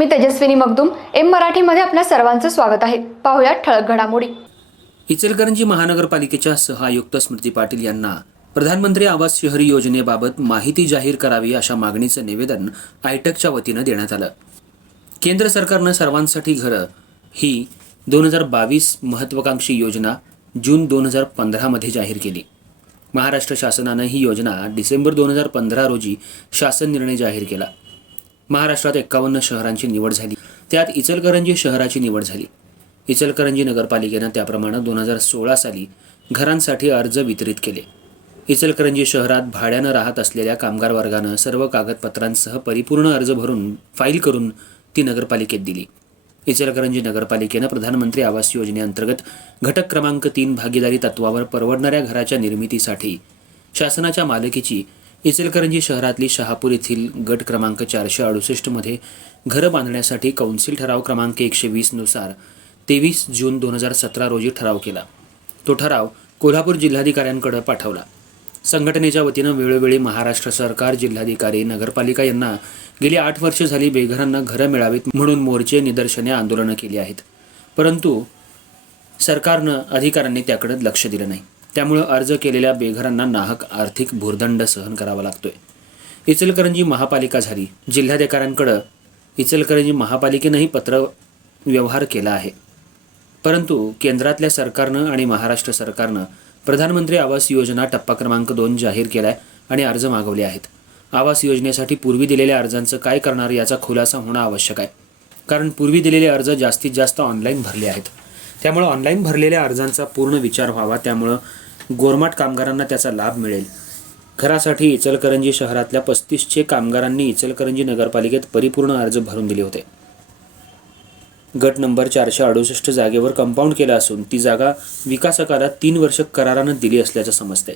मी Tejaswini Magdum M मराठीमध्ये आपल्या सर्वांचं स्वागत आहे. पाहुयात ठळक घडामोडी. इचलकरंजी महानगरपालिकेच्या सहआयुक्त स्मृती पाटील यांना प्रधानमंत्री आवास शहरी योजनेबाबत माहिती जाहीर करावी अशा मागणीचं निवेदन आयटकच्या वतीनं देण्यात आलं. केंद्र सरकारनं सर्वांसाठी घरं ही दोन हजार बावीस महत्त्वाकांक्षी योजना जून दोन हजार पंधरामध्ये जाहीर केली. महाराष्ट्र शासनानं ही योजना डिसेंबर दोन हजार पंधरा रोजी शासन निर्णय जाहीर केला. महाराष्ट्रात एक्कावन्न शहरांची निवड झाली. त्यात इचलकरंजी शहराची निवड झाली. इचलकरंजी नगरपालिकेनं त्याप्रमाणे दोन हजार सोळा साली घरांसाठी अर्ज वितरित केले. इचलकरंजी शहरात भाड्यानं राहत असलेल्या कामगार वर्गानं सर्व कागदपत्रांसह परिपूर्ण अर्ज भरून फाईल करून ती नगरपालिकेत दिली. इचलकरंजी नगरपालिकेनं प्रधानमंत्री आवास योजनेअंतर्गत घटक क्रमांक तीन भागीदारी तत्वावर परवडणाऱ्या घराच्या निर्मितीसाठी शासनाच्या मालकीची इचलकरंजी शहरातली शहापूर येथील गट क्रमांक चारशे अडुसष्टमध्ये घरं बांधण्यासाठी कौन्सिल ठराव क्रमांक एकशे वीसनुसार तेवीस जून दोन हजार सतरा रोजी ठराव केला. तो ठराव कोल्हापूर जिल्हाधिकाऱ्यांकडे पाठवला. संघटनेच्या वतीनं वेळोवेळी महाराष्ट्र सरकार जिल्हाधिकारी नगरपालिका यांना गेली आठ वर्ष झाली बेघरांना घरं मिळावीत म्हणून मोर्चे निदर्शने आंदोलनं केली आहेत. परंतु सरकारनं अधिकाऱ्यांनी त्याकडे लक्ष दिलं नाही. त्यामुळं अर्ज केलेल्या बेघरांना नाहक आर्थिक भुर्दंड सहन करावा लागतोय. इचलकरंजी महापालिका झाली. जिल्हाधिकाऱ्यांकडं इचलकरंजी महापालिकेनंही पत्र व्यवहार केला आहे. परंतु केंद्रातल्या सरकारनं आणि महाराष्ट्र सरकारनं प्रधानमंत्री आवास योजना टप्पा क्रमांक दोन जाहीर केलाय आणि अर्ज मागवले आहेत. आवास योजनेसाठी पूर्वी दिलेल्या अर्जांचं काय करणार याचा खुलासा होणं आवश्यक आहे. कारण पूर्वी दिलेले अर्ज जास्तीत जास्त ऑनलाईन भरले आहेत. त्यामुळे ऑनलाईन भरलेल्या अर्जांचा पूर्ण विचार व्हावा त्यामुळं गोरमाट कामगारांना त्याचा लाभ मिळेल. घरासाठी इचलकरंजी शहरातल्या पस्तीसशे कामगारांनी इचलकरंजी नगरपालिकेत परिपूर्ण अर्ज भरून दिले होते. गट नंबर चारशे अडुसष्ट जागेवर कंपाऊंड केलं असून ती जागा विकासकाला तीन वर्ष करारानं दिली असल्याचं समजतंय.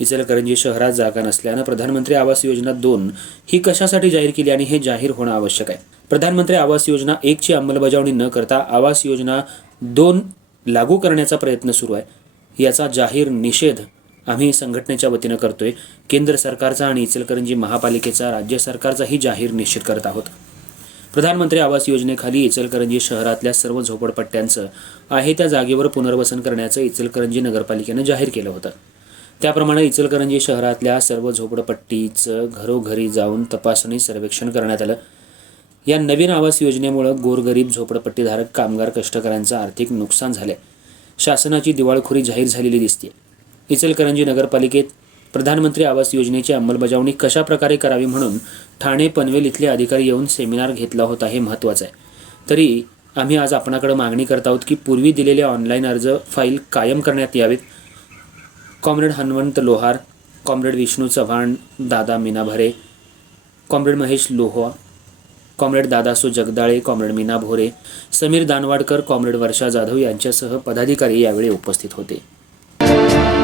इचलकरंजी शहरात जागा नसल्यानं प्रधानमंत्री आवास योजना दोन ही कशासाठी जाहीर केली आणि हे जाहीर होणं आवश्यक आहे? प्रधानमंत्री आवास योजना एकची अंमलबजावणी न करता आवास योजना दोन लागू करण्याचा प्रयत्न सुरू आहे. याचा जाहीर निषेध आम्ही संघटनेच्या वतीनं करतोय. केंद्र सरकारचा आणि इचलकरंजी महापालिकेचा राज्य सरकारचाही जाहीर निश्चित करत आहोत. प्रधानमंत्री आवास योजनेखाली इचलकरंजी शहरातल्या सर्व झोपडपट्ट्यांचं आहे त्या जागेवर पुनर्वसन करण्याचं इचलकरंजी नगरपालिकेनं जाहीर केलं होतं. त्याप्रमाणे इचलकरंजी शहरातल्या सर्व झोपडपट्टीचं घरोघरी जाऊन तपासणी सर्वेक्षण करण्यात आलं. या नवीन आवास योजनेमुळं गोरगरीब झोपडपट्टीधारक कामगार कष्टकऱ्यांचं आर्थिक नुकसान झालंय. शासनाची दिवाळखोरी जाहीर झालेली दिसते इचलकरंजी नगरपालिकेत प्रधानमंत्री आवास योजनेची अंमलबजावणी कशा प्रकारे करावी म्हणून ठाणे पनवेल इथले अधिकारी येऊन सेमिनार घेतला होता हे महत्त्वाचं आहे. तरी आम्ही आज आपणाकडे मागणी करत आहोत की पूर्वी दिलेले ऑनलाईन अर्ज फाईल कायम करण्यात यावेत. Comrade Hanumant Lohar comrade Vishnu Chavan Dada Minabhare comrade Mahesh Loha comrade Dadasu Jagdale comrade Meena Bhore Sameer Danwadkar comrade Varsha Jadhav यांच्यासह पदाधिकारी यावेळी उपस्थित होते.